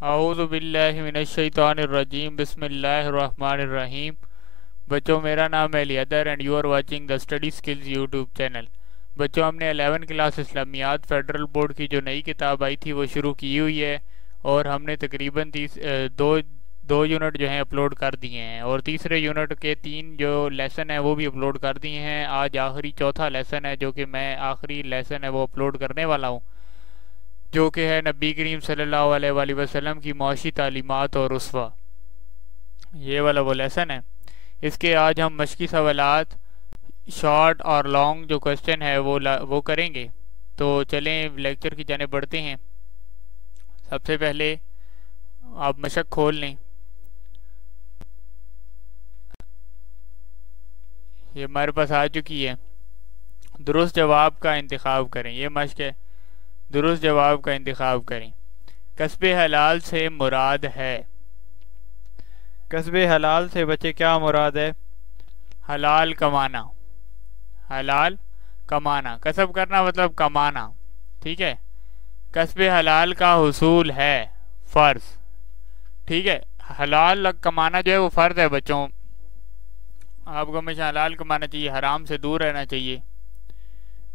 اعوذ باللہ من الشیطان الرجیم بسم اللہ الرحمن الرحیم۔ بچوں، میرا نام ہے لیدر and you are watching the study skills YouTube channel. بچوں، ہم نے 11 کلاس اسلامیات فیڈرل بورڈ کی جو نئی کتاب آئی تھی وہ شروع کی ہوئی ہے، اور ہم نے تقریباً دو یونٹ جو ہیں اپلوڈ کر دیے ہیں، اور تیسرے یونٹ کے 3 جو لیسن ہیں وہ بھی اپلوڈ کر دیے ہیں۔ آج آخری چوتھا لیسن ہے جو کہ میں آخری لیسن ہے وہ اپلوڈ کرنے والا ہوں، جو کہ ہے نبی کریم صلی اللہ علیہ وآلہ وسلم کی معاشی تعلیمات اور اسوہ۔ یہ والا وہ لیسن ہے۔ اس کے آج ہم مشقی سوالات شارٹ اور لانگ جو کوشچن ہے وہ کریں گے۔ تو چلیں لیکچر کی جانب بڑھتے ہیں۔ سب سے پہلے آپ مشق کھول لیں۔ یہ ہمارے پاس آ چکی ہے۔ درست جواب کا انتخاب کریں، یہ مشق ہے۔ درست جواب کا انتخاب کریں۔ کسب حلال سے مراد ہے، کسب حلال سے بچے کیا مراد ہے؟ حلال کمانا، حلال کمانا، کسب کرنا مطلب کمانا، ٹھیک ہے۔ کسب حلال کا حصول ہے فرض، ٹھیک ہے۔ حلال کمانا جو ہے وہ فرض ہے بچوں۔ آپ کو ہمیشہ حلال کمانا چاہیے، حرام سے دور رہنا چاہیے۔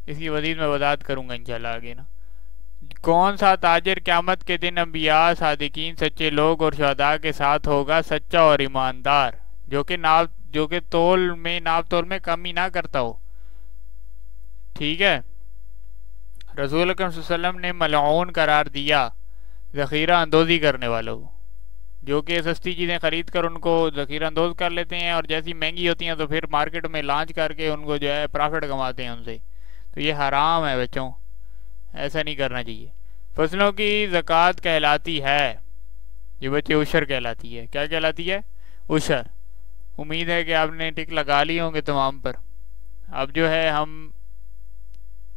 اس کی مزید میں وضاحت کروں گا انشاءاللہ آگے نا۔ کون سا تاجر قیامت کے دن انبیاء، صادقین، سچے لوگ اور شہداء کے ساتھ ہوگا؟ سچا اور ایماندار، جو کہ ناپ تول میں کمی نہ کرتا ہو، ٹھیک ہے۔ رسول اکرم صلی اللہ علیہ وسلم نے ملعون قرار دیا ذخیرہ اندوزی کرنے والوں کو، جو کہ سستی چیزیں خرید کر ان کو ذخیرہ اندوز کر لیتے ہیں، اور جیسی مہنگی ہوتی ہیں تو پھر مارکیٹ میں لانچ کر کے ان کو جو ہے پرافٹ کماتے ہیں ان سے۔ تو یہ حرام ہے بچوں، ایسا نہیں کرنا چاہیے۔ فصلوں کی زکوٰۃ کہلاتی ہے، یہ بچے عشر کہلاتی ہے۔ کیا کہلاتی ہے؟ عشر۔ امید ہے کہ آپ نے ٹک لگا لی ہوں گے تمام پر۔ اب جو ہے ہم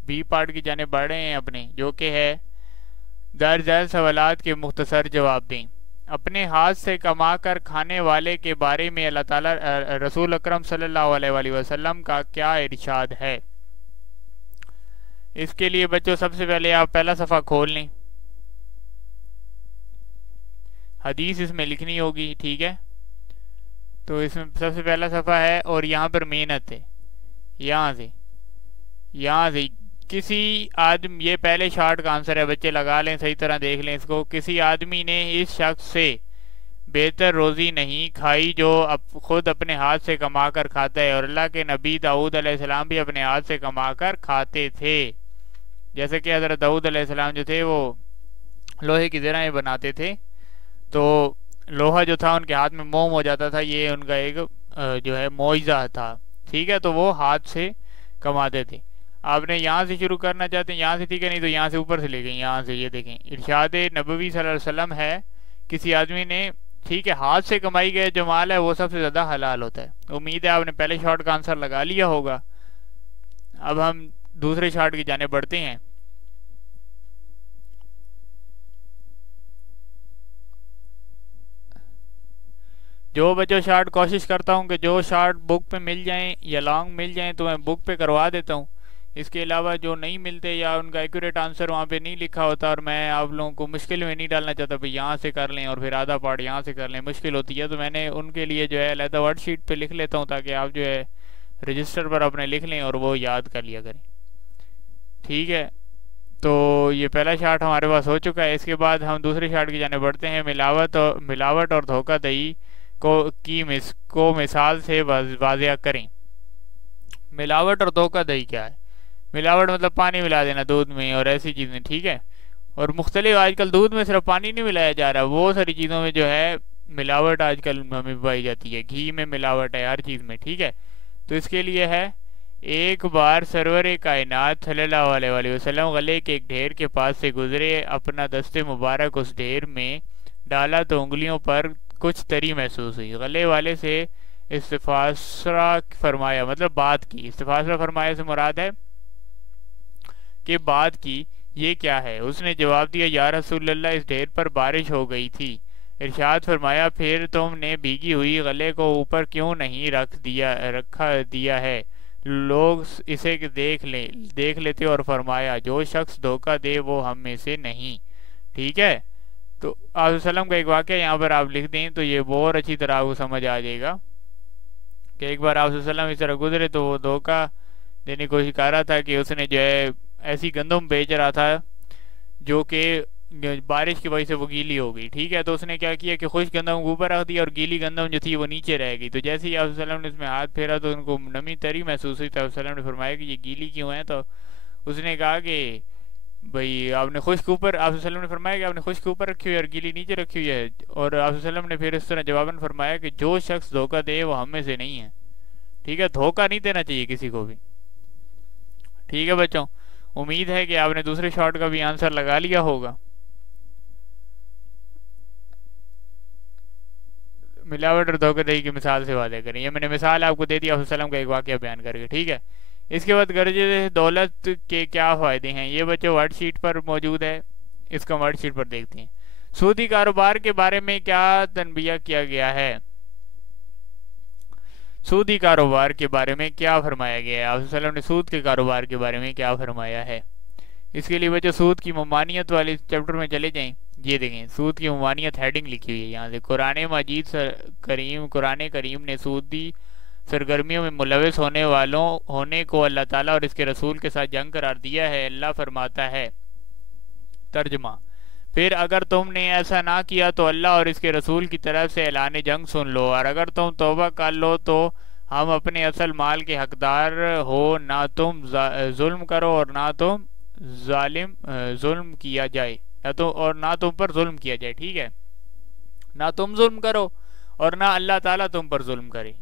بی پارٹ کی جانب بڑھ رہے ہیں اپنے، جو کہ ہے درج ذیل سوالات کے مختصر جواب دیں۔ اپنے ہاتھ سے کما کر کھانے والے کے بارے میں اللہ تعالیٰ رسول اکرم صلی اللہ علیہ وآلہ وسلم کا کیا ارشاد ہے؟ اس کے لیے بچوں سب سے پہلے آپ پہلا صفحہ کھول لیں، حدیث اس میں لکھنی ہوگی، ٹھیک ہے۔ تو اس میں سب سے پہلا صفحہ ہے، اور یہاں پر محنت ہے، یہاں سے کسی آدمی، یہ پہلے شارٹ کا آنسر ہے بچے، لگا لیں صحیح طرح دیکھ لیں اس کو۔ کسی آدمی نے اس شخص سے بہتر روزی نہیں کھائی جو خود اپنے ہاتھ سے کما کر کھاتا ہے، اور اللہ کے نبی داؤد علیہ السلام بھی اپنے ہاتھ سے کما کر کھاتے تھے۔ جیسے کہ حضرت داؤد علیہ السلام جو تھے وہ لوہے کی زرہیں بناتے تھے، تو لوہا جو تھا ان کے ہاتھ میں موم ہو جاتا تھا، یہ ان کا ایک جو ہے معجزہ تھا، ٹھیک ہے۔ تو وہ ہاتھ سے کماتے تھے۔ آپ نے یہاں سے شروع کرنا چاہتے ہیں، یہاں سے، ٹھیک ہے، نہیں تو یہاں سے اوپر سے لے گئے، یہاں سے یہ دیکھیں ارشاد نبوی صلی اللہ علیہ وسلم ہے، کسی آدمی نے، ٹھیک ہے، ہاتھ سے کمائی گئے جو مال ہے وہ سب سے زیادہ حلال ہوتا ہے۔ امید ہے آپ نے پہلے شارٹ کا آنسر لگا لیا ہوگا۔ اب ہم دوسرے شارٹ کی جانب بڑھتے ہیں۔ جو بچوں شارٹ کوشش کرتا ہوں کہ جو شارٹ بک پہ مل جائیں یا لانگ مل جائیں تو میں بک پہ کروا دیتا ہوں۔ اس کے علاوہ جو نہیں ملتے یا ان کا ایکوریٹ آنسر وہاں پہ نہیں لکھا ہوتا، اور میں آپ لوگوں کو مشکل میں نہیں ڈالنا چاہتا بھئی یہاں سے کر لیں اور پھر آدھا پارٹ یہاں سے کر لیں، مشکل ہوتی ہے، تو میں نے ان کے لیے جو ہے علیحدہ ورڈ شیٹ پہ لکھ لیتا ہوں تاکہ آپ جو ہے رجسٹر پر اپنے لکھ لیں اور وہ یاد کر لیا کریں، ٹھیک ہے۔ تو یہ پہلا شارٹ ہمارے پاس ہو چکا ہے۔ اس کے بعد ہم دوسرے شارٹ کی جانب بڑھتے ہیں۔ ملاوٹ اور دھوکہ دہی کو مثال سے واضح کریں۔ ملاوٹ اور دھوکہ دہی کیا ہے؟ ملاوٹ مطلب پانی ملا دینا دودھ میں اور ایسی چیزیں، ٹھیک ہے۔ اور مختلف، آج کل دودھ میں صرف پانی نہیں ملایا جا رہا، وہ ساری چیزوں میں جو ہے ملاوٹ آج کل ہمیں پائی جاتی ہے، گھی میں ملاوٹ ہے، ہر چیز میں، ٹھیک ہے۔ تو اس کے لیے ہے، ایک بار سرور کائنات صلی اللہ علیہ وآلہ وسلم غلے کے ایک ڈھیر کے پاس سے گزرے، اپنا دست مبارک اس ڈھیر میں ڈالا تو انگلیوں پر کچھ تری محسوس ہوئی۔ غلے والے سے استفسار فرمایا، مطلب بات کی، استفسار فرمایا سے مراد ہے کہ بات کی، یہ کیا ہے؟ اس نے جواب دیا، یا رسول اللہ، اس ڈھیر پر بارش ہو گئی تھی۔ ارشاد فرمایا، پھر تم نے بھیگی ہوئی غلے کو اوپر کیوں نہیں رکھا دیا ہے؟ لوگ اسے دیکھ لیتے، اور فرمایا، جو شخص دھوکہ دے وہ ہم میں سے نہیں، ٹھیک ہے۔ تو آپ وسلم کا ایک واقعہ یہاں پر آپ لکھ دیں تو یہ بہت اچھی طرح آپ کو سمجھ آ جائے گا کہ ایک بار آپ وسلم اس طرح گزرے تو وہ دھوکہ دینے کی کوشش کر رہا تھا کہ اس نے جو ہے ایسی گندم بیچ رہا تھا جو کہ بارش کی وجہ سے وہ گیلی ہو گئی. ٹھیک ہے, تو اس نے کیا کیا کہ خشک گندم کو اوپر رکھ دیا اور گیلی گندم جو تھی وہ نیچے رہ گئی. تو جیسے ہی آپ وسلم نے اس میں ہاتھ پھیرا تو ان کو نمی تری محسوس ہوئی. تو آپ وسلم نے فرمایا کہ یہ گیلی کیوں ہے؟ تو اس نے کہا کہ بھئی آپ نے خشک اوپر, آپ وسلم نے فرمایا کہ آپ نے خشک اوپر رکھی ہوئی اور گیلی نیچے رکھی ہوئی ہے. اور آپ وسلم نے پھر اس طرح جواباً فرمایا کہ جو شخص دھوکہ دے وہ ہم میں سے نہیں ہے. ٹھیک ہے, دھوکہ نہیں دینا چاہیے کسی کو بھی. ٹھیک ہے بچوں, امید ہے کہ آپ نے دوسرے شارٹ کا بھی آنسر لگا لیا ہوگا. ملاوٹ اور دھوکہ دہی کی مثال سے واضح کریں. یہ میں نے مثال آپ کو دے دی آپ وسلم کا ایک واقعہ بیان کر کے. ٹھیک ہے, اس کے بعد گرجے دولت کے کیا فائدے ہیں یہ بچوں ورڈ شیٹ پر موجود ہے, اس کا ورڈ شیٹ پر دیکھتے ہیں. سودی کاروبار کے بارے میں کیا تنبیہ کیا گیا ہے؟ سودی کاروبار کے بارے میں کیا فرمایا گیا ہے؟ آپ صلی اللہ علیہ وسلم نے سود کے کاروبار کے بارے میں کیا فرمایا ہے؟ اس کے لیے بچوں سود کی ممانعت والے چیپٹر میں چلے جائیں. یہ دیکھیں سود کی ممانعت ہیڈنگ لکھی ہوئی ہے یہاں سے. قرآن مجید قرآن کریم نے سودی سرگرمیوں میں ملوث ہونے کو اللہ تعالیٰ اور اس کے رسول کے ساتھ جنگ قرار دیا ہے. اللہ فرماتا ہے, ترجمہ, پھر اگر تم نے ایسا نہ کیا تو اللہ اور اس کے رسول کی طرف سے اعلان جنگ سن لو, اور اگر تم توبہ کر لو تو ہم اپنے اصل مال کے حقدار ہو. نہ تم ظلم کرو اور نہ تم ظلم کیا جائے, اور نہ تم پر ظلم کیا جائے. ٹھیک ہے, نہ تم ظلم کرو اور نہ اللہ تعالیٰ تم پر ظلم کرے.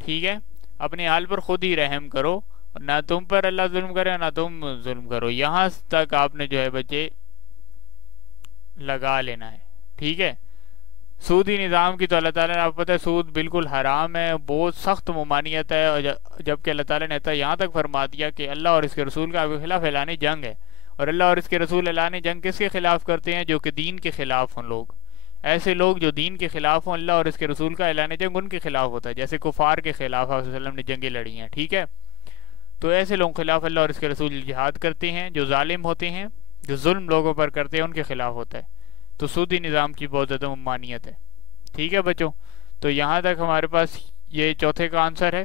ٹھیک ہے, اپنے حال پر خود ہی رحم کرو, نہ تم پر اللہ ظلم کرے نہ تم ظلم کرو. یہاں تک آپ نے جو ہے بچے لگا لینا ہے. ٹھیک ہے, سودی نظام کی تو اللہ تعالیٰ نے آپ کو پتہ ہے سود بالکل حرام ہے, بہت سخت ممانعت ہے. اور جبکہ اللہ تعالیٰ نے یہاں تک فرما دیا کہ اللہ اور اس کے رسول کا آپ کے خلاف اعلان جنگ ہے. اور اللہ اور اس کے رسول اعلان جنگ کس کے خلاف کرتے ہیں؟ جو کہ دین کے خلاف ہوں لوگ. ایسے لوگ جو دین کے خلاف ہوں, اللہ اور اس کے رسول کا اعلان جنگ ان کے خلاف ہوتا ہے. جیسے کفار کے خلاف آپ صلی اللہ علیہ وسلم نے جنگیں لڑی ہیں. ٹھیک ہے, تو ایسے لوگوں کے خلاف اللہ اور اس کے رسول جہاد کرتے ہیں. جو ظالم ہوتے ہیں, جو ظلم لوگوں پر کرتے ہیں, ان کے خلاف ہوتا ہے. تو سودی نظام کی بہت زیادہ ممانعت ہے. ٹھیک ہے بچوں, تو یہاں تک ہمارے پاس یہ چوتھے کا آنسر ہے.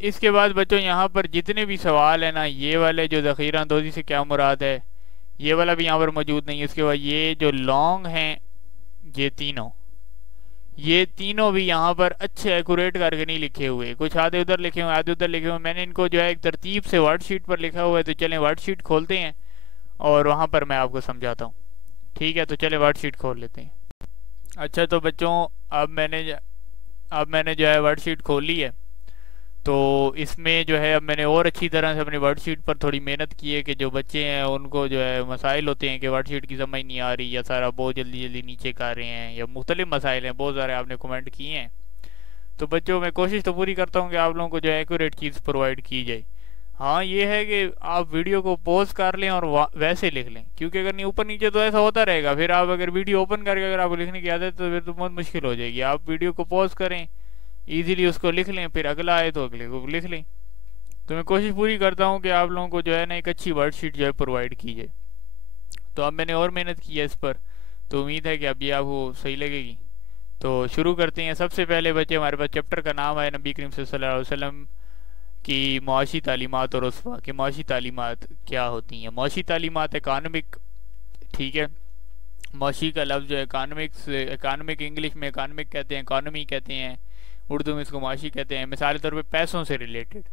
اس کے بعد بچوں یہاں پر جتنے بھی سوال ہیں نا, یہ والے جو ذخیرہ اندوزی سے کیا مراد ہے, یہ والا بھی یہاں پر موجود نہیں. اس کے بعد یہ جو لانگ ہیں, یہ تینوں بھی یہاں پر اچھے ایکوریٹ کر کے نہیں لکھے ہوئے. کچھ آدھے ادھر لکھے ہوئے, آدھے ادھر لکھے ہوئے. میں نے ان کو جو ہے ایک ترتیب سے ورڈ شیٹ پر لکھا ہوا ہے. تو چلیں ورڈ شیٹ کھولتے ہیں اور وہاں پر میں آپ کو سمجھاتا ہوں. ٹھیک ہے, تو چلیں ورڈ شیٹ کھول لیتے ہیں. اچھا تو بچوں اب میں نے جو ہے ورڈ شیٹ کھول لی ہے. تو اس میں جو ہے اب میں نے اور اچھی طرح سے اپنی ورڈ شیٹ پر تھوڑی محنت کی ہے کہ جو بچے ہیں ان کو جو ہے مسائل ہوتے ہیں کہ ورڈ شیٹ کی سمجھ نہیں آ رہی, یا سارا بہت جلدی نیچے کر رہے ہیں, یا مختلف مسائل ہیں, بہت سارے آپ نے کمنٹ کیے ہیں. تو بچوں میں کوشش تو پوری کرتا ہوں کہ آپ لوگوں کو جو ہے ایکوریٹ چیز پرووائڈ کی جائے. ہاں یہ ہے کہ آپ ویڈیو کو پوز کر لیں اور ویسے لکھ لیں, کیونکہ اگر نہیں اوپر نیچے تو ایسا ہوتا رہے گا. پھر آپ اگر ویڈیو اوپن کر کے اگر آپ کو لکھنے کی عادت تو پھر تو بہت مشکل ہو جائے گی. آپ ویڈیو کو پوز کریں, ایزیلی اس کو لکھ لیں, پھر اگلا آئے تو اگلے کو لکھ لیں. تو میں کوشش پوری کرتا ہوں کہ آپ لوگوں کو جو ہے نا ایک اچھی ورڈ شیٹ جو ہے پرووائڈ کی جائے. تو اب میں نے اور محنت کی ہے اس پر, تو امید ہے کہ اب یہ آپ کو صحیح لگے گی. تو شروع کرتے ہیں. سب سے پہلے بچے ہمارے پاس چیپٹر کا نام ہے نبی کریم صلی اللہ علیہ وسلم کی معاشی تعلیمات اور اسوا کہ معاشی تعلیمات کیا ہوتی ہیں. معاشی تعلیمات اکانومک, ٹھیک ہے, معاشی کا لفظ جو ہے اکانومک انگلش میں اکانومک کہتے ہیں, اکانومی کہتے ہیں, اردو میں اس کو معاشی کہتے ہیں. مثال طور پہ پیسوں سے ریلیٹڈ,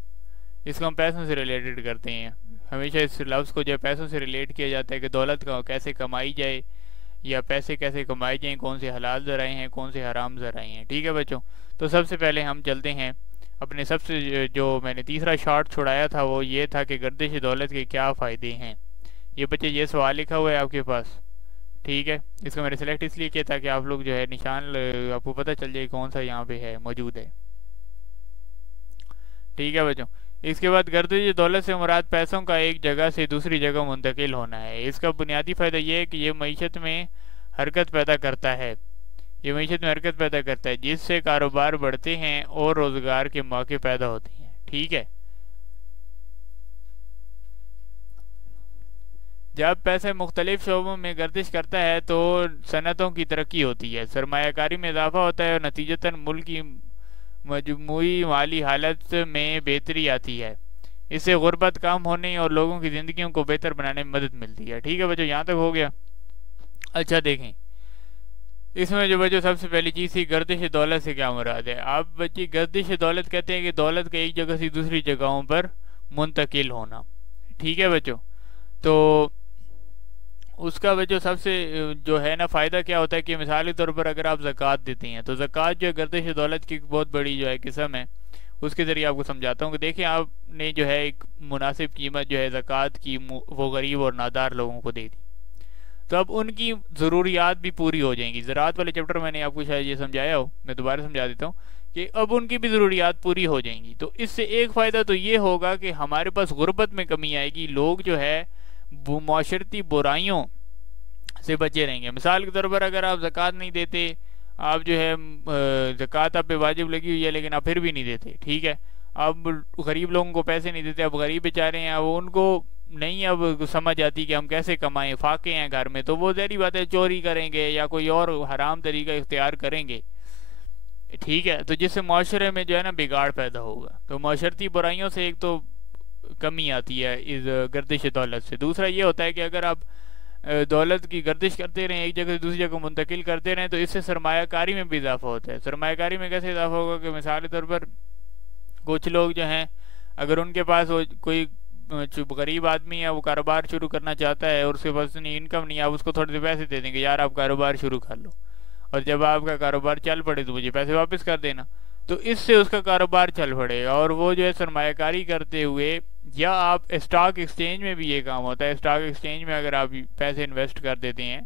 اس کو ہم پیسوں سے ریلیٹڈ کرتے ہیں. ہمیشہ اس لفظ کو جو ہے پیسوں سے ریلیٹ کیا جاتا ہے کہ دولت کیسے کمائی جائے, یا پیسے کیسے کمائے جائیں, کون سے حلال ذرائع ہیں, کون سے حرام ذرائع ہیں. ٹھیک ہے بچوں, تو سب سے پہلے ہم چلتے ہیں اپنے سب سے جو میں نے تیسرا شارٹ چھڑایا تھا وہ یہ تھا کہ گردش دولت کے کیا فائدے ہیں. یہ بچے یہ سوال لکھا ہوا ہے آپ کے پاس. ٹھیک ہے, اس کو میں نے سلیکٹ اس لیے کیا تاکہ آپ لوگ جو ہے نشان آپ کو پتہ چل جائے کون سا یہاں پہ ہے موجود ہے. ٹھیک ہے بچوں, اس کے بعد گردش دولت سے مراد پیسوں کا ایک جگہ سے دوسری جگہ منتقل ہونا ہے. اس کا بنیادی فائدہ یہ ہے کہ یہ معیشت میں حرکت پیدا کرتا ہے. جس سے کاروبار بڑھتے ہیں اور روزگار کے موقع پیدا ہوتے ہیں. ٹھیک ہے, جب پیسے مختلف شعبوں میں گردش کرتا ہے تو صنعتوں کی ترقی ہوتی ہے، سرمایہ کاری میں اضافہ ہوتا ہے اور نتیجتاً ملک کی مجموعی مالی حالت میں بہتری آتی ہے۔ اس سے غربت کم ہونے اور لوگوں کی زندگیوں کو بہتر بنانے میں مدد ملتی ہے۔ ٹھیک ہے بچوں، یہاں تک ہو گیا؟ اچھا دیکھیں، اس میں جو بچوں سب سے پہلی چیز تھی گردش دولت سے کیا مراد ہے۔ آپ بچی گردش دولت کہتے ہیں کہ دولت کا ایک جگہ سے دوسری جگہوں پر منتقل ہونا۔ ٹھیک ہے بچوں، تو اس کا بچوں سب سے جو ہے نا فائدہ کیا ہوتا ہے کہ مثالی طور پر اگر آپ زکوٰۃ دیتے ہیں تو زکوٰۃ جو ہے گردش دولت کی بہت بڑی جو ہے قسم ہے۔ اس کے ذریعے آپ کو سمجھاتا ہوں کہ دیکھیں آپ نے جو ہے ایک مناسب قیمت جو ہے زکوٰۃ کی وہ غریب اور نادار لوگوں کو دے دی، تو اب ان کی ضروریات بھی پوری ہو جائیں گی۔ زراعت والے چیپٹر میں نے آپ کو شاید یہ سمجھایا ہو، میں دوبارہ سمجھا دیتا ہوں کہ اب ان کی بھی ضروریات پوری ہو جائیں گی۔ تو اس سے ایک فائدہ تو یہ ہوگا کہ ہمارے پاس غربت میں کمی آئے گی، لوگ جو ہے وہ معاشرتی برائیوں سے بچے رہیں گے۔ مثال کے طور پر اگر آپ زکوٰۃ نہیں دیتے، آپ جو ہے زکوٰۃ آپ پہ واجب لگی ہوئی ہے لیکن آپ پھر بھی نہیں دیتے، ٹھیک ہے، اب غریب لوگوں کو پیسے نہیں دیتے، اب غریب بیچارے ہیں، اب ان کو نہیں اب سمجھ آتی کہ ہم کیسے کمائیں، فاقے ہیں گھر میں، تو وہ ظاہری بات ہے چوری کریں گے یا کوئی اور حرام طریقہ اختیار کریں گے، ٹھیک ہے، تو جس سے معاشرے میں جو ہے نا بگاڑ پیدا ہوگا۔ تو معاشرتی برائیوں سے ایک تو کمی آتی ہے اس گردش دولت سے۔ دوسرا یہ ہوتا ہے کہ اگر آپ دولت کی گردش کرتے رہیں، ایک جگہ سے دوسری جگہ منتقل کرتے رہیں، تو اس سے سرمایہ کاری میں بھی اضافہ ہوتا ہے۔ سرمایہ کاری میں کیسے اضافہ ہوگا کہ مثال کے طور پر کچھ لوگ جو ہیں اگر ان کے پاس کوئی غریب آدمی ہے، وہ کاروبار شروع کرنا چاہتا ہے اور اس کے پاس نہیں انکم نہیں ہے، آپ اس کو تھوڑے سے پیسے دے دیں گے، یار آپ کاروبار شروع کر لو، اور جب آپ کا کاروبار چل پڑے تو مجھے پیسے واپس کر دینا، تو اس سے اس کا کاروبار چل پڑے گا۔ اور وہ جو ہے سرمایہ کاری کرتے ہوئے، یا آپ اسٹاک ایکسچینج میں بھی یہ کام ہوتا ہے، اسٹاک ایکسچینج میں اگر آپ پیسے انویسٹ کر دیتے ہیں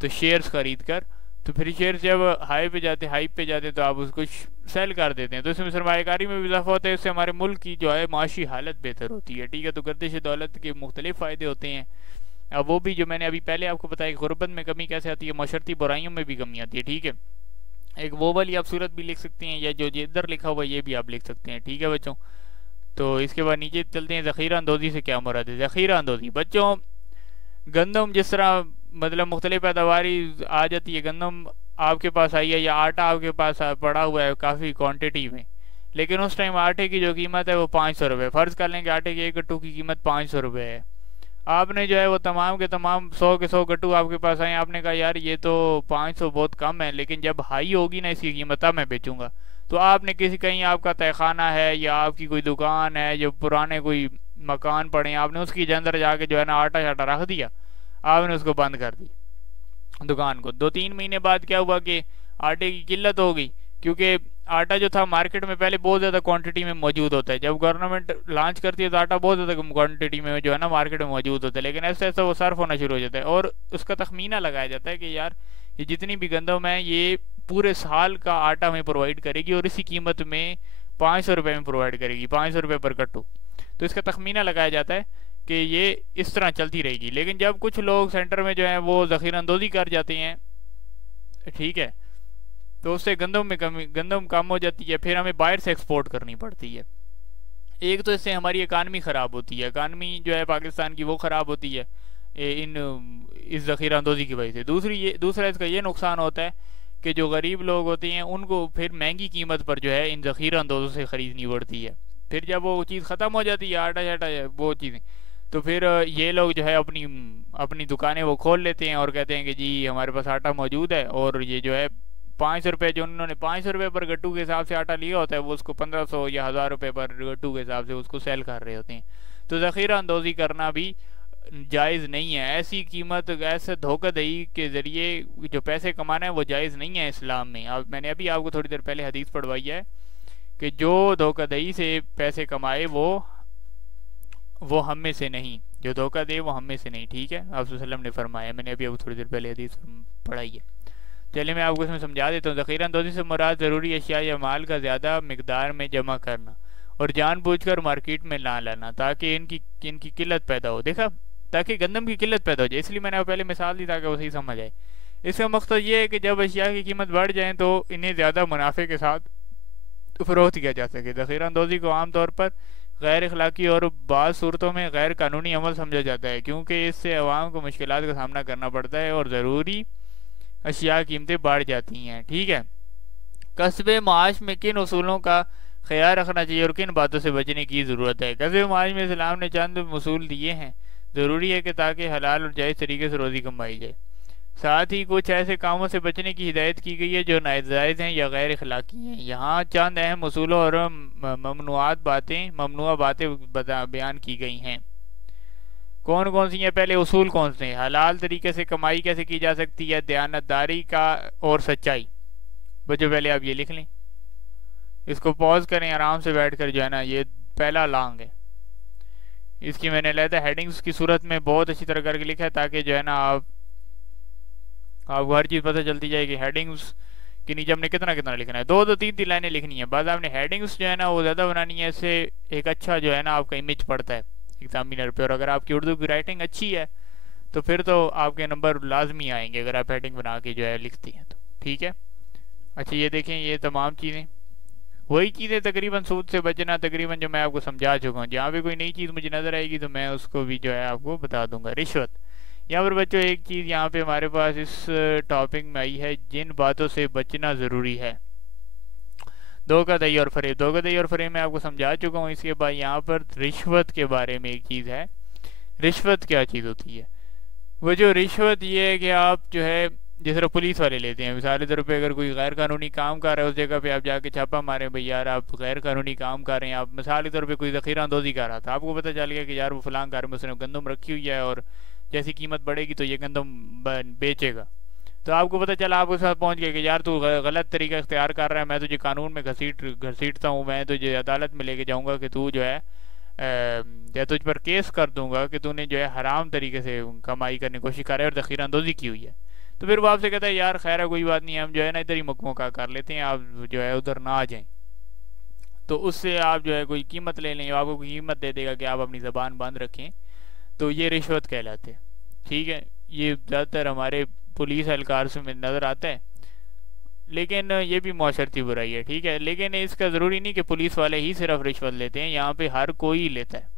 تو شیئرز خرید کر، تو پھر شیئر جب ہائی پہ جاتے تو آپ اس کو سیل کر دیتے ہیں، تو اس میں سرمایہ کاری میں بھی اضافہ ہوتا ہے، اس سے ہمارے ملک کی جو ہے معاشی حالت بہتر ہوتی ہے۔ ٹھیک ہے، تو گردش دولت کے مختلف فائدے ہوتے ہیں۔ اب وہ بھی جو میں نے ابھی پہلے آپ کو بتایا کہ غربت میں کمی کیسے آتی ہے، معاشرتی برائیوں میں بھی کمی آتی ہے۔ ٹھیک ہے، ایک وہ والی آپ صورت بھی لکھ سکتے ہیں، یا جو ادھر لکھا ہوا ہے یہ بھی آپ لکھ سکتے ہیں۔ ٹھیک ہے بچوں، تو اس کے بعد نیچے چلتے ہیں، ذخیرہ اندوزی سے کیا مراد ہے۔ ذخیرہ اندوزی بچوں، گندم جس طرح مطلب مختلف پیداواری آ جاتی ہے، گندم آپ کے پاس آئی ہے یا آٹا آپ کے پاس پڑا ہوا ہے کافی کوانٹٹی میں، لیکن اس ٹائم آٹے کی جو قیمت ہے وہ 500 روپے، فرض کر لیں کہ آٹے کے ایک گٹو کی قیمت 500 روپے ہے، آپ نے جو ہے وہ تمام کے تمام 100 کے 100 گٹو آپ کے پاس آئے، آپ نے کہا یار یہ تو 500 بہت کم ہے، لیکن جب ہائی ہوگی نا اس کی قیمت تب میں بیچوں گا، تو آپ نے کہیں آپ کا تہہ خانہ ہے یا آپ کی کوئی دکان ہے جو پرانے کوئی مکان پڑے ہیں، آپ نے اس کی اندر جا کے جو ہے نا آٹا شاٹا رکھ دیا، آپ نے اس کو بند کر دی دکان کو۔ 2-3 مہینے بعد کیا ہوا کہ آٹے کی قلت ہو گئی، کیونکہ آٹا جو تھا مارکیٹ میں پہلے بہت زیادہ کوانٹٹی میں موجود ہوتا ہے، جب گورنمنٹ لانچ کرتی ہے تو آٹا بہت زیادہ کوانٹٹی میں جو ہے نا مارکیٹ میں موجود ہوتا ہے، لیکن ایسا ایسا وہ صرف ہونا شروع ہو جاتا ہے، اور اس کا تخمینہ لگایا جاتا ہے کہ یار یہ جتنی بھی گندم ہے یہ پورے سال کا آٹا ہمیں پرووائڈ کرے گی، اور اسی قیمت میں 500 روپے میں پرووائڈ کرے گی، 500 روپے پر کٹو، تو اس کا تخمینہ لگایا جاتا ہے کہ یہ اس طرح چلتی رہے گی۔ لیکن جب کچھ لوگ سینٹر میں جو ہیں وہ ذخیرہ اندوزی کر جاتے ہیں، ٹھیک ہے، تو اس سے گندم کم ہو جاتی ہے، پھر ہمیں باہر سے ایکسپورٹ کرنی پڑتی ہے۔ ایک تو اس سے ہماری اکانومی خراب ہوتی ہے، اکانومی جو ہے پاکستان کی وہ خراب ہوتی ہے اس ذخیرہ اندوزی کی وجہ سے۔ دوسرا اس کا یہ نقصان ہوتا ہے کہ جو غریب لوگ ہوتے ہیں ان کو پھر مہنگی قیمت پر جو ہے ان ذخیرہ اندوزوں سے خریدنی پڑتی ہے، پھر جب وہ چیز ختم ہو جاتی ہے آٹا شاٹا وہ چیزیں، تو پھر یہ لوگ جو ہے اپنی دکانیں وہ کھول لیتے ہیں اور کہتے ہیں کہ جی ہمارے پاس آٹا موجود ہے، اور یہ جو ہے 500 روپے جو انہوں نے 500 روپے پر گٹو کے حساب سے آٹا لیا ہوتا ہے، وہ اس کو 1500 یا 1000 روپے پر گٹو کے حساب سے اس کو سیل کر رہے ہوتے ہیں۔ تو ذخیرہ اندوزی کرنا بھی جائز نہیں ہے، ایسی قیمت ایسے دھوکہ دہی کے ذریعے جو پیسے کمانا ہے وہ جائز نہیں ہے اسلام میں۔ اب میں نے ابھی آپ کو تھوڑی دیر پہلے حدیث پڑھوائی ہے کہ جو دھوکہ دہی سے پیسے کمائے وہ ہم میں سے نہیں، جو دھوکہ دے وہ ہم میں سے نہیں، ٹھیک ہے، آپ صلی اللہ علیہ وسلم نے فرمایا، میں نے ابھی آپ کو تھوڑی دیر پہلے حدیث پڑھائی ہے۔ چلیے میں آپ کو اس میں سمجھا دیتا ہوں۔ ذخیرہ اندوزی سے مراد ضروری اشیاء یا مال کا زیادہ مقدار میں جمع کرنا اور جان بوجھ کر مارکیٹ میں نہ لانا تاکہ ان کی قلت پیدا ہو، دیکھا، تاکہ گندم کی قلت پیدا ہو جائے، اس لیے میں نے پہلے مثال دی تاکہ وہ صحیح سمجھ آئے۔ اس کا مقصد یہ ہے کہ جب اشیاء کی قیمت بڑھ جائیں تو انہیں زیادہ منافع کے ساتھ فروخت کیا جا سکے۔ ذخیرہ اندوزی کو عام طور پر غیر اخلاقی اور بعض صورتوں میں غیر قانونی عمل سمجھا جاتا ہے، کیونکہ اس سے عوام کو مشکلات کا سامنا کرنا پڑتا ہے اور ضروری اشیاء کی قیمتیں بڑھ جاتی ہیں۔ ٹھیک ہے، کسب معاش میں کن اصولوں کا خیال رکھنا چاہیے اور کن باتوں سے بچنے کی ضرورت ہے؟ کسب معاش میں اسلام نے چند اصول دیے ہیں، ضروری ہے کہ تاکہ حلال اور جائز طریقے سے روزی کمائی جائے۔ ساتھ ہی کچھ ایسے کاموں سے بچنے کی ہدایت کی گئی ہے جو ناجائز ہیں یا غیر اخلاقی ہیں۔ یہاں چند اہم اصولوں اور ممنوع باتیں بیان کی گئی ہیں۔ کون کون سی ہیں؟ پہلے اصول کون سے ہیں؟ حلال طریقے سے کمائی کیسے کی جا سکتی ہے، دیانتداری کا اور سچائی۔ بچوں پہلے آپ یہ لکھ لیں، اس کو پوز کریں آرام سے بیٹھ کر، جو ہے نا یہ پہلا لانگ ہے، اس کی میں نے لیتا ہیڈنگز کی صورت میں بہت اچھی طرح کر کے لکھا ہے تاکہ جو ہے نا آپ کو ہر چیز پتہ چلتی جائے کہ ہیڈنگز کے نیچے ہم نے کتنا لکھنا ہے۔ دو تین لائنیں لکھنی ہیں، بعد آپ نے ہیڈنگز جو ہے نا وہ زیادہ بنانی ہے، اس سے ایک اچھا جو ہے نا آپ کا امیج پڑتا ہے ایگزامینر پہ، اور اگر آپ کی اردو کی رائٹنگ اچھی ہے تو پھر تو آپ کے نمبر لازمی آئیں گے اگر آپ ہیڈنگ بنا کے جو ہے لکھتی ہیں تو۔ ٹھیک ہے، اچھا یہ دیکھیں، یہ تمام چیزیں وہی چیزیں تقریباً سود سے بچنا تقریباً جو میں آپ کو سمجھا چکا ہوں۔ جہاں پہ کوئی نئی چیز مجھے نظر آئے گی تو میں اس کو بھی جو ہے آپ کو بتا دوں گا۔ رشوت، یہاں پر بچوں ایک چیز یہاں پہ ہمارے پاس اس ٹاپک میں آئی ہے، جن باتوں سے بچنا ضروری ہے۔ دھوکہ دہی اور فریب، دھوکہ دہی اور فریب میں آپ کو سمجھا چکا ہوں۔ اس کے بعد یہاں پر رشوت کے بارے میں ایک چیز ہے۔ رشوت کیا چیز ہوتی ہے؟ وہ جو رشوت یہ ہے کہ آپ جو ہے جس طرح پولیس والے لیتے ہیں، مثال کے طور پہ اگر کوئی غیر قانونی کام کر رہا ہے اس جگہ پہ آپ جا کے چھاپا ماریں، بھائی یار آپ غیر قانونی کام کر رہے ہیں، آپ مثال کے طور پہ کوئی ذخیرہ اندوزی کر رہا تھا، آپ کو پتہ چل گیا کہ یار وہ فلاں کار میں اس نے گندم رکھی ہوئی ہے اور جیسی قیمت بڑھے گی تو یہ گندم بیچے گا، تو آپ کو پتہ چلا، آپ اس ساتھ پہنچ گئے کہ یار تو غلط طریقہ اختیار کر رہا ہے، میں تجھے قانون میں گھسیٹتا ہوں، میں تجھے عدالت میں لے کے جاؤں گا کہ تو جو ہے یا تجھ پر کیس کر دوں گا کہ تو نے جو ہے حرام طریقے سے کمائی کرنے کی کوشش کر رہا ہے اور ذخیرہ اندوزی کی ہوئی ہے۔ تو پھر وہ آپ سے کہتا ہے یار خیر ہے کوئی بات نہیں، ہم جو ہے نا ادھر ہی مکموکا کر لیتے ہیں، آپ جو ہے ادھر نہ آ جائیں، تو اس سے آپ جو ہے کوئی قیمت لے لیں، آپ کو کوئی قیمت دے دے گا کہ آپ اپنی زبان بند رکھیں، تو یہ رشوت کہلاتے۔ ٹھیک ہے، یہ زیادہ تر ہمارے پولیس اہلکار سے میں نظر آتا ہے، لیکن یہ بھی معاشرتی برائی ہے۔ ٹھیک ہے، لیکن اس کا ضروری نہیں کہ پولیس والے ہی صرف رشوت لیتے ہیں، یہاں پہ ہر کوئی لیتا ہے،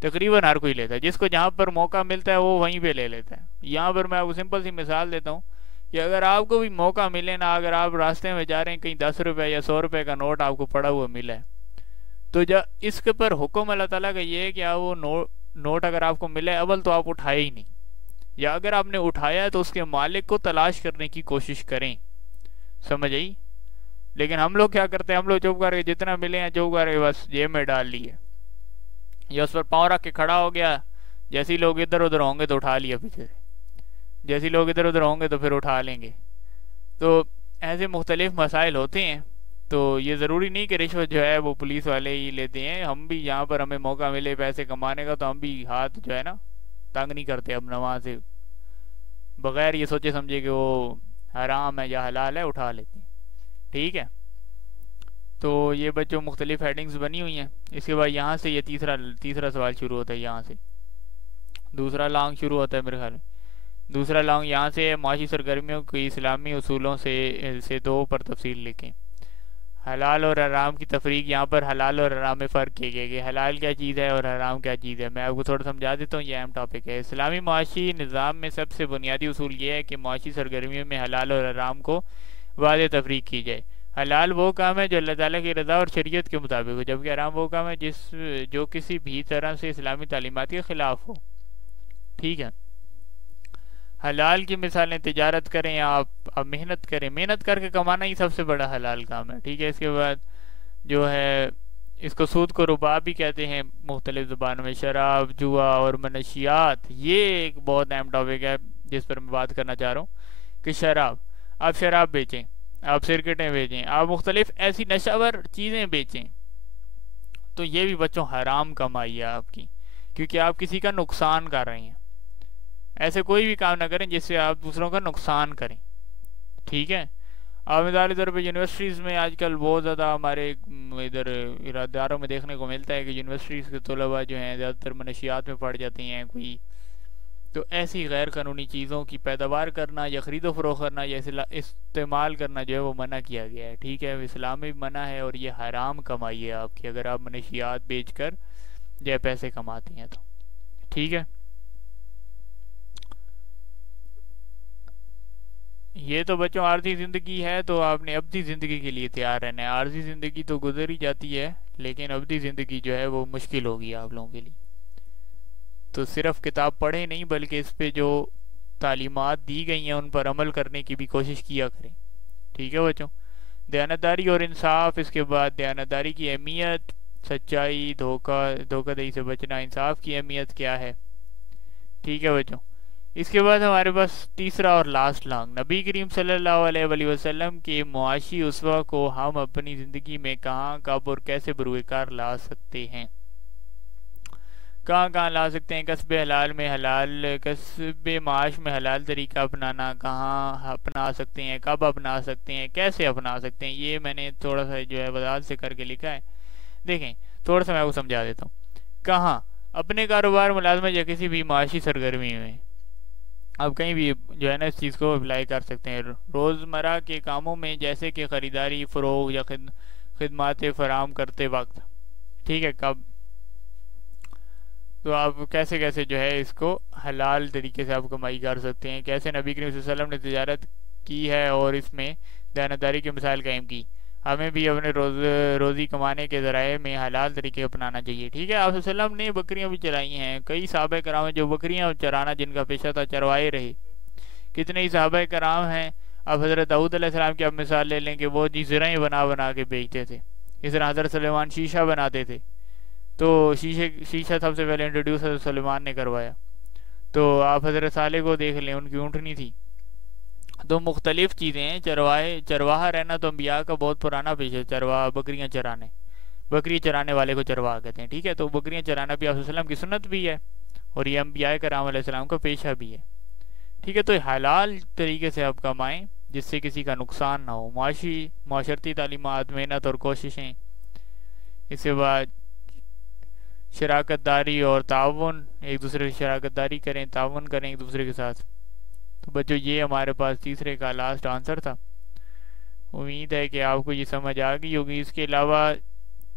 تقریباً ہر کوئی لیتا ہے، جس کو جہاں پر موقع ملتا ہے وہ وہیں پہ لے لیتا ہے۔ یہاں پر میں آپ کو سمپل سی مثال دیتا ہوں کہ اگر آپ کو بھی موقع ملے نا، اگر آپ راستے میں جا رہے ہیں کہیں 10 روپے یا 100 روپے کا نوٹ آپ کو پڑا ہوا ملا ہے، تو جب اس کے پر حکم اللہ تعالیٰ کا یہ ہے کہ وہ نوٹ اگر آپ کو ملے اول تو آپ اٹھائے ہی نہیں، یا اگر آپ نے اٹھایا تو اس کے مالک کو تلاش کرنے کی کوشش کریں، سمجھ آئی؟ لیکن ہم لوگ کیا کرتے ہیں، ہم لوگ چپ کر کے جتنا ملے ہیں چپ کر کے بس جیب میں ڈال لیے، یا اس پر پاؤں رکھ کے کھڑا ہو گیا، جیسے لوگ ادھر ادھر ہوں گے تو اٹھا لیا پیچھے سے، جیسے لوگ ادھر ادھر ہوں گے تو پھر اٹھا لیں گے۔ تو ایسے مختلف مسائل ہوتے ہیں، تو یہ ضروری نہیں کہ رشوت جو ہے وہ پولیس والے ہی لیتے ہیں، ہم بھی یہاں پر ہمیں موقع ملے پیسے کمانے کا تو ہم بھی ہاتھ جو ہے نا تنگ نہیں کرتے اپنا، وہاں سے بغیر یہ سوچے سمجھے کہ وہ حرام ہے یا حلال ہے اٹھا لیتے ہیں۔ ٹھیک ہے، تو یہ بچوں مختلف ہیڈنگز بنی ہوئی ہیں۔ اس کے بعد یہاں سے یہ تیسرا سوال شروع ہوتا ہے، یہاں سے دوسرا لانگ شروع ہوتا ہے میرے خیال میں۔ دوسرا لانگ یہاں سے معاشی سرگرمیوں کی اسلامی اصولوں سے دو پر تفصیل لکھیں۔ حلال اور حرام کی تفریق، یہاں پر حلال اور حرام میں فرق کیا گیا کہ حلال کیا چیز ہے اور حرام کیا چیز ہے۔ میں آپ کو تھوڑا سمجھا دیتا ہوں، یہ اہم ٹاپک ہے۔ اسلامی معاشی نظام میں سب سے بنیادی اصول یہ ہے کہ معاشی سرگرمیوں میں حلال اور حرام کو واضح تفریق کی جائے۔ حلال وہ کام ہے جو اللہ تعالیٰ کی رضا اور شریعت کے مطابق ہو، جبکہ حرام وہ کام ہے جو کسی بھی طرح سے اسلامی تعلیمات کے خلاف ہو۔ ٹھیک ہے، حلال کی مثالیں تجارت کریں، آپ محنت کریں، محنت کر کے کمانا ہی سب سے بڑا حلال کام ہے۔ ٹھیک ہے، اس کے بعد جو ہے اس کو سود کو ربا بھی کہتے ہیں مختلف زبانوں میں۔ شراب، جوا اور منشیات، یہ ایک بہت اہم ٹاپک ہے جس پر میں بات کرنا چاہ رہا ہوں کہ آپ شراب بیچیں، آپ سرکٹیں بیچیں، آپ مختلف ایسی نشہ ور چیزیں بیچیں، تو یہ بھی بچوں حرام کمائی ہے آپ کی، کیونکہ آپ کسی کا نقصان کر رہے ہیں۔ ایسے کوئی بھی کام نہ کریں جس سے آپ دوسروں کا نقصان کریں۔ ٹھیک ہے، آپ مثال کے طور پہ یونیورسٹیز میں آج کل بہت زیادہ ہمارے ادھر اداروں میں دیکھنے کو ملتا ہے کہ یونیورسٹیز کے طلباء جو ہیں زیادہ تر منشیات میں پڑ جاتے ہیں، کوئی تو ایسی غیر قانونی چیزوں کی پیداوار کرنا یا خرید و فروخت کرنا یا استعمال کرنا جو ہے وہ منع کیا گیا ہے، ٹھیک ہے، اسلام میں بھی منع ہے، اور یہ حرام کمائی ہے آپ کی، اگر آپ منشیات بیچ کر جو ہے پیسے کماتے ہیں تو، ٹھیک ہے۔ یہ تو بچوں عارضی زندگی ہے، تو آپ نے ابدی زندگی کے لیے تیار رہنا ہے۔ عارضی زندگی تو گزر ہی جاتی ہے، لیکن ابدی زندگی جو ہے وہ مشکل ہوگی آپ لوگوں کے لیے۔ تو صرف کتاب پڑھیں نہیں، بلکہ اس پہ جو تعلیمات دی گئی ہیں ان پر عمل کرنے کی بھی کوشش کیا کریں، ٹھیک ہے بچوں۔ دیانتداری اور انصاف، اس کے بعد دیانتداری کی اہمیت، سچائی، دھوکہ دہی سے بچنا، انصاف کی اہمیت کیا ہے، ٹھیک ہے بچوں۔ اس کے بعد ہمارے پاس تیسرا اور لاسٹ لانگ، نبی کریم صلی اللہ علیہ وآلہ وسلم کے معاشی اسوہ کو ہم اپنی زندگی میں کہاں، کب اور کیسے بروئے کار لا سکتے ہیں، کہاں لا سکتے ہیں۔ کسب حلال میں حلال، کسب معاش میں حلال طریقہ اپنانا کہاں اپنا سکتے ہیں، کب اپنا سکتے ہیں، کیسے اپنا سکتے ہیں، یہ میں نے تھوڑا سا جو ہے وضاحت سے کر کے لکھا ہے۔ دیکھیں تھوڑا سا میں آپ کو سمجھا دیتا ہوں۔ کہاں، اپنے کاروبار، ملازمت یا کسی بھی معاشی سرگرمی میں آپ کہیں بھی جو ہے نا اس چیز کو اپلائی کر سکتے ہیں۔ روزمرہ کے کاموں میں جیسے کہ خریداری، فروغ یا خدمات فراہم کرتے وقت، ٹھیک ہے، کب، تو آپ کیسے کیسے جو ہے اس کو حلال طریقے سے آپ کمائی کر سکتے ہیں، کیسے نبی کریم صلی اللہ علیہ وسلم نے تجارت کی ہے اور اس میں دیانتداری کی مثال قائم کی۔ ہمیں بھی اپنے روزی کمانے کے ذرائع میں حلال طریقے اپنانا چاہیے، ٹھیک ہے۔ آپ صلی اللہ علیہ وسلم نے بکریاں بھی چرائی ہیں، کئی صحابہ کرام ہیں جو بکریاں چرانا جن کا پیشہ تھا، چروائے رہے۔ کتنے ہی صحابہ کرام ہیں، اب حضرت داؤد علیہ السلام کی آپ مثال لے لیں کہ وہ زرعیں بنا کے بیچتے تھے۔ اس طرح حضرت سلیمان شیشہ بناتے تھے، تو شیشہ سب سے پہلے انٹروڈیوس حضرت سلیمان نے کروایا۔ تو آپ حضرت صالح کو دیکھ لیں، ان کی اونٹنی تھی۔ تو مختلف چیزیں ہیں، چرواہا رہنا تو انبیاء کا بہت پرانا پیشہ ہے، بکریاں چرانے، بکری چرانے والے کو چرواہا کہتے ہیں، ٹھیک ہے۔ تو بکریاں چرانا بھی آپ صلی اللہ علیہ وسلم کی سنت بھی ہے، اور یہ انبیاء کرام علیہ السلام کا پیشہ بھی ہے، ٹھیک ہے۔ تو حلال طریقے سے آپ کمائیں جس سے کسی کا نقصان نہ ہو۔ معاشرتی تعلیمات، محنت اور کوششیں، اس کے بعد شراکت داری اور تعاون، ایک دوسرے کی شراکت داری کریں، تعاون کریں ایک دوسرے کے ساتھ۔ تو بچوں یہ ہمارے پاس تیسرے کا لاسٹ آنسر تھا۔ امید ہے کہ آپ کو یہ سمجھ آ گئی ہوگی۔ اس کے علاوہ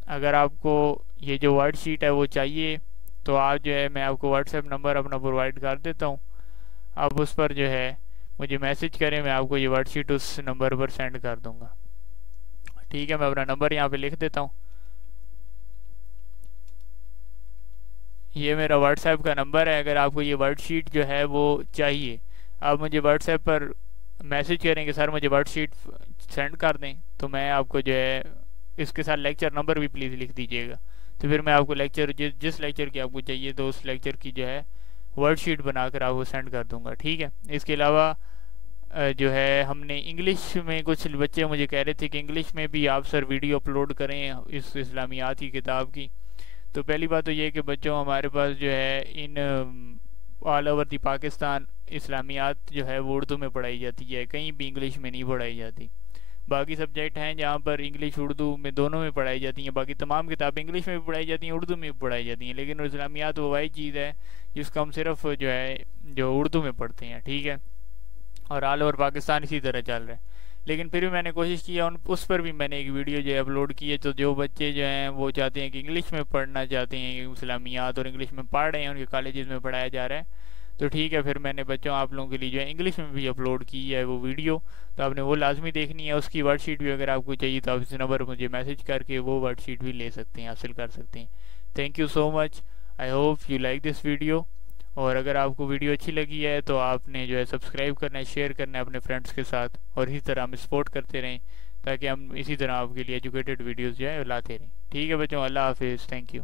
اگر آپ کو یہ جو ورڈ شیٹ ہے وہ چاہیے تو آپ جو ہے، میں آپ کو واٹس ایپ نمبر اپنا پرووائڈ کر دیتا ہوں، آپ اس پر جو ہے مجھے میسج کریں، میں آپ کو یہ ورڈ شیٹ اس نمبر پر سینڈ کر دوں گا، ٹھیک ہے۔ میں اپنا نمبر یہاں پہ لکھ دیتا ہوں، یہ میرا واٹس ایپ کا نمبر ہے۔ اگر آپ کو یہ ورڈ شیٹ جو ہے وہ چاہیے، آپ مجھے واٹس ایپ پر میسج کریں کہ سر مجھے ورڈ شیٹ سینڈ کر دیں، تو میں آپ کو جو ہے اس کے ساتھ لیکچر نمبر بھی پلیز لکھ دیجیے گا، تو پھر میں آپ کو لیکچر جس لیکچر کی آپ کو چاہیے تو اس لیکچر کی جو ہے ورڈ شیٹ بنا کر آپ کو سینڈ کر دوں گا، ٹھیک ہے۔ اس کے علاوہ جو ہے ہم نے انگلش میں، کچھ بچے مجھے کہہ رہے تھے کہ انگلش میں بھی آپ سر ویڈیو اپلوڈ کریں اس اسلامیات کی کتاب کی۔ تو پہلی بات تو یہ کہ بچوں ہمارے پاس جو ہے ان آل اوور دی پاکستان اسلامیات جو ہے وہ اردو میں پڑھائی جاتی ہے، کہیں بھی انگلش میں نہیں پڑھائی جاتی۔ باقی سبجیکٹ ہیں جہاں پر انگلش اردو میں دونوں میں پڑھائی جاتی ہیں، باقی تمام کتابیں انگلش میں بھی پڑھائی جاتی ہیں، اردو میں بھی پڑھائی جاتی ہیں، لیکن اسلامیات وہ واحد چیز ہے جس کو ہم صرف جو ہے جو اردو میں پڑھتے ہیں، ٹھیک ہے، اور آل اوور پاکستان اسی طرح چل رہا ہے۔ لیکن پھر بھی میں نے کوشش کی ہے، اس پر بھی میں نے ایک ویڈیو جو ہے اپلوڈ کی ہے، تو جو بچے جو ہیں وہ چاہتے ہیں کہ انگلش میں پڑھنا چاہتے ہیں اسلامیات اور انگلش میں پڑھ رہے ہیں، ان کے کالجز میں پڑھایا جا رہا ہے، تو ٹھیک ہے، پھر میں نے بچوں آپ لوگوں کے لیے جو ہے انگلش میں بھی اپلوڈ کی ہے وہ ویڈیو، تو آپ نے وہ لازمی دیکھنی ہے۔ اس کی ورڈ شیٹ بھی اگر آپ کو چاہیے تو آپ اس نمبر پر مجھے میسج کر کے وہ ورڈ شیٹ بھی لے سکتے ہیں، حاصل کر سکتے ہیں۔ Thank you so much, I hope you like this video, اور اگر آپ کو ویڈیو اچھی لگی ہے تو آپ نے جو ہے سبسکرائب کرنا ہے، شیئر کرنا ہے اپنے فرینڈس کے ساتھ، اور اسی طرح ہمیں سپورٹ کرتے رہیں تاکہ ہم اسی طرح آپ کے لیے ایجوکیٹڈ ویڈیوز جو ہے لاتے رہیں، ٹھیک ہے بچوں، اللہ حافظ، تھینک یو۔